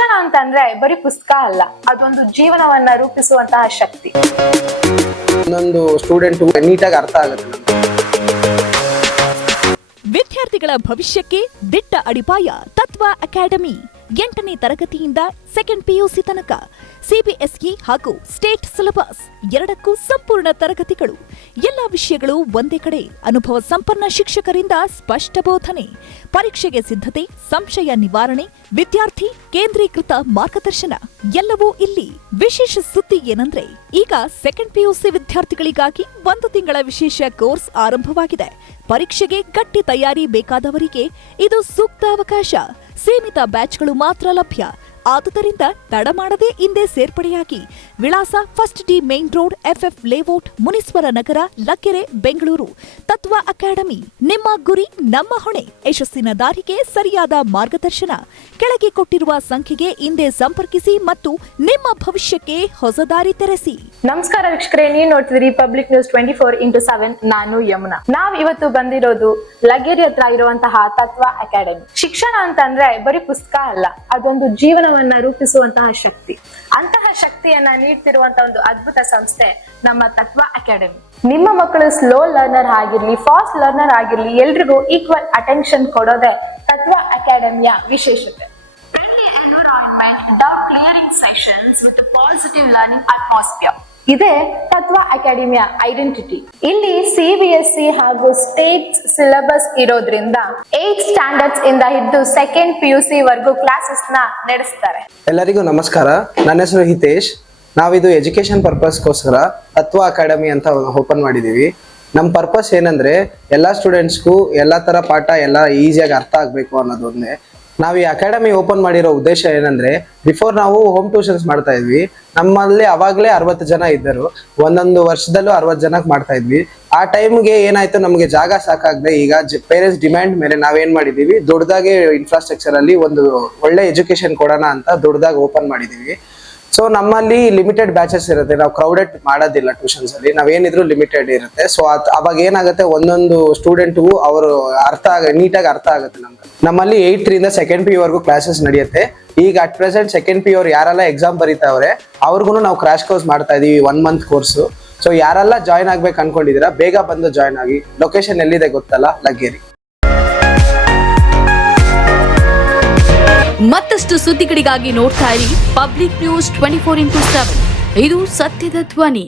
ಶಿಕ್ಷಣ ಅಂತಂದ್ರೆ ಬರೀ ಪುಸ್ತಕ ಅಲ್ಲ, ಅದೊಂದು ಜೀವನವನ್ನ ರೂಪಿಸುವಂತಹ ಶಕ್ತಿ. ಒಂದೊಂದು ಸ್ಟೂಡೆಂಟ್ ನೀಟಾಗಿ ಅರ್ಥ ಆಗುತ್ತೆ. ವಿದ್ಯಾರ್ಥಿಗಳ ಭವಿಷ್ಯಕ್ಕೆ ದಿಟ್ಟ ಅಡಿಪಾಯ ತತ್ವ ಅಕಾಡೆಮಿ. 8ನೇ ತರಗತಿಯಿಂದ 2nd PUC ತನಕ ಸಿಬಿಎಸ್ಇ ಹಾಗೂ ಸ್ಟೇಟ್ ಸಿಲೆಬಸ್ ಎರಡಕ್ಕೂ ಸಂಪೂರ್ಣ ತರಗತಿಗಳು. ಎಲ್ಲ ವಿಷಯಗಳು ಒಂದೇ ಕಡೆ. ಅನುಭವ ಸಂಪನ್ನ ಶಿಕ್ಷಕರಿಂದ ಸ್ಪಷ್ಟ ಬೋಧನೆ, ಪರೀಕ್ಷೆಗೆ ಸಿದ್ಧತೆ, ಸಂಶಯ ನಿವಾರಣೆ, ವಿದ್ಯಾರ್ಥಿ ಕೇಂದ್ರೀಕೃತ ಮಾರ್ಗದರ್ಶನ ಎಲ್ಲವೂ ಇಲ್ಲಿ. ವಿಶೇಷ ಸುದ್ದಿ ಏನಂದ್ರೆ ಈಗ 2nd PUC ವಿದ್ಯಾರ್ಥಿಗಳಿಗಾಗಿ 1 ತಿಂಗಳ ವಿಶೇಷ ಕೋರ್ಸ್ ಆರಂಭವಾಗಿದೆ. ಪರೀಕ್ಷೆಗೆ ಗಟ್ಟಿ ತಯಾರಿ ಬೇಕಾದವರಿಗೆ ಇದು ಸೂಕ್ತ ಅವಕಾಶ. ಸೀಮಿತ ಬ್ಯಾಚ್ಗಳು ಮಾತ್ರ ಲಭ್ಯ. ಆದುದರಿಂದ ತಡ ಮಾಡದೆ ಇಂದೇ ಸೇರ್ಪಡೆಯಾಗಿ. ವಿಳಾಸ first D main road, FF layout, Munishwara Nagar, Lakkere, Bengaluru. Tatva Academy, ನಿಮ್ಮ ಗುರಿ ನಮ್ಮ ಹೊಣೆ. ಯಶಸ್ಸಿನ ದಾರಿಗೆ ಸರಿಯಾದ ಮಾರ್ಗದರ್ಶನ. ಕೆಳಗೆ ಕೊಟ್ಟಿರುವ ಸಂಖ್ಯೆಗೆ ಇಂದೇ ಸಂಪರ್ಕಿಸಿ ಮತ್ತು ನಿಮ್ಮ ಭವಿಷ್ಯಕ್ಕೆ ಹೊಸ ದಾರಿ ತೆರೆಸಿ. ನಮಸ್ಕಾರ ವೀಕ್ಷಕರೇ, ನೀವು ನೋಡ್ತಿದ್ರಿ ಪಬ್ಲಿಕ್ ನ್ಯೂಸ್ 24x7. ನಾನು ಯಮುನಾ. ನಾವ್ ಇವತ್ತು ಬಂದಿರೋದು ಲಗ್ಗೆರೆ ಹತ್ರ ಇರುವಂತಹ ತತ್ವ ಅಕಾಡೆಮಿ. ಶಿಕ್ಷಣ ಅಂತಂದ್ರೆ ಬರೀ ಪುಸ್ತಕ ಅಲ್ಲ, ಅದೊಂದು ಜೀವನವನ್ನ ರೂಪಿಸುವಂತಹ ಶಕ್ತಿ. ಅಂತಹ ಶಕ್ತಿಯನ್ನ ನೀಡ್ತಿರುವಂತಹ ಒಂದು ಅದ್ಭುತ ಸಂಸ್ಥೆ ನಮ್ಮ ತತ್ವ ಅಕಾಡೆಮಿ. ನಿಮ್ಮ ಮಕ್ಕಳು ಸ್ಲೋ ಲರ್ನರ್ ಆಗಿರ್ಲಿ, ಫಾಸ್ಟ್ ಲರ್ನರ್ ಆಗಿರ್ಲಿ, ಎಲ್ರಿಗೂ ಈಕ್ವಲ್ ಅಟೆನ್ಷನ್ ಕೊಡೋದೇ ತತ್ವ ಅಕಾಡೆಮಿಯ ವಿಶೇಷತೆ. Friendly environment, doubt clearing sessions with a positive learning atmosphere. ಇದೇ ತತ್ವ ಅಕಾಡೆಮಿಯ ಐಡೆಂಟಿಟಿ. ಇಲ್ಲಿ CBSE ಹಾಗೂ ಸ್ಟೇಟ್ ಸಿಲೆಬಸ್ ಇರೋದ್ರಿಂದ 8th ಸ್ಟ್ಯಾಂಡರ್ಡ್ಸ್ ಇಂದ ಹಿಡಿದು 2nd PUC ವರೆಗೂ ಕ್ಲಾಸಸ್ ನ ನಡೆಸ್ತಾರೆ. ಎಲ್ಲರಿಗೂ ನಮಸ್ಕಾರ. ನನ್ನ ಹೆಸರು ಹಿತೇಶ್. ನಾವಿದು ಎಜುಕೇಶನ್ ಪರ್ಪಸ್ಗೋಸ್ಕರ ತತ್ವ ಅಕಾಡೆಮಿ ಅಂತ ಓಪನ್ ಮಾಡಿದೀವಿ. ನಮ್ಮ ಪರ್ಪಸ್ ಏನಂದ್ರೆ ಎಲ್ಲಾ ಸ್ಟೂಡೆಂಟ್ಸ್ಗೂ ಎಲ್ಲಾ ತರ ಪಾಠ ಎಲ್ಲ ಈಸಿಯಾಗಿ ಅರ್ಥ ಆಗ್ಬೇಕು ಅನ್ನೋದೊಂದೇ. ನಾವು ಈ ಅಕಾಡೆಮಿ ಓಪನ್ ಮಾಡಿರೋ ಉದ್ದೇಶ ಏನಂದ್ರೆ, ಬಿಫೋರ್ ನಾವು ಹೋಮ್ ಟ್ಯೂಷನ್ಸ್ ಮಾಡ್ತಾ ಇದ್ವಿ. ನಮ್ಮಲ್ಲಿ ಅವಾಗಲೇ 60 ಜನ ಇದ್ದರು. ಒಂದೊಂದು ವರ್ಷದಲ್ಲೂ 60 ಜನಕ್ಕೆ ಮಾಡ್ತಾ ಇದ್ವಿ. ಆ ಟೈಮ್ಗೆ ಏನಾಯ್ತು, ನಮಗೆ ಜಾಗ ಸಾಕಾಗದೆ ಈಗ ಪೇರೆಂಟ್ಸ್ ಡಿಮ್ಯಾಂಡ್ ಮೇಲೆ ನಾವೇನ್ ಮಾಡಿದೀವಿ, ದೊಡ್ಡದಾಗಿ ಇನ್ಫ್ರಾಸ್ಟ್ರಕ್ಚರ್ ಅಲ್ಲಿ ಒಂದು ಒಳ್ಳೆ ಎಜುಕೇಶನ್ ಕೊಡೋಣ ಅಂತ ದೊಡ್ಡದಾಗಿ ಓಪನ್ ಮಾಡಿದೀವಿ. ಸೊ ನಮ್ಮಲ್ಲಿ ಲಿಮಿಟೆಡ್ ಬ್ಯಾಚಸ್ ಇರುತ್ತೆ. ನಾವು ಕ್ರೌಡೆಡ್ ಮಾಡೋದಿಲ್ಲ ಟ್ಯೂಷನ್ಸ್ ಅಲ್ಲಿ. ನಾವೇನಿದ್ರು ಲಿಮಿಟೆಡ್ ಇರುತ್ತೆ. ಸೊ ಅವಾಗ ಏನಾಗುತ್ತೆ, ಒಂದೊಂದು ಸ್ಟೂಡೆಂಟ್ಗೂ ಅವರು ನೀಟಾಗಿ ಅರ್ಥ ಆಗುತ್ತೆ. ನಮ್ಮಲ್ಲಿ 8th ರಿಂದ 2nd PU ವರೆಗೂ ಕ್ಲಾಸಸ್ ನಡೆಯುತ್ತೆ. ಈಗ ಅಟ್ ಪ್ರೆಸೆಂಟ್ 2nd PU ಅವ್ರು ಯಾರೆಲ್ಲ ಎಕ್ಸಾಮ್ ಬರೀತಾವ್ರೆ ಅವ್ರಿಗೂ ನಾವು ಕ್ರಾಶ್ ಕೋರ್ಸ್ ಮಾಡ್ತಾ ಇದೀವಿ, 1 month ಕೋರ್ಸು. ಸೊ ಯಾರೆಲ್ಲ ಜಾಯ್ನ್ ಆಗ್ಬೇಕು ಅನ್ಕೊಂಡಿದೀರಾ ಬೇಗ ಬಂದು ಜಾಯ್ನ್ ಆಗಿ. ಲೊಕೇಶನ್ ಎಲ್ಲಿದೆ ಗೊತ್ತಲ್ಲ, ಲಗ್ಗೆರೆ. ಮತ್ತಷ್ಟು ಸುದ್ದಿಗಳಿಗಾಗಿ ನೋಡ್ತಾ ಇರಿ ಪಬ್ಲಿಕ್ ನ್ಯೂಸ್ 24x7. ಇದು ಸತ್ಯದ ಧ್ವನಿ.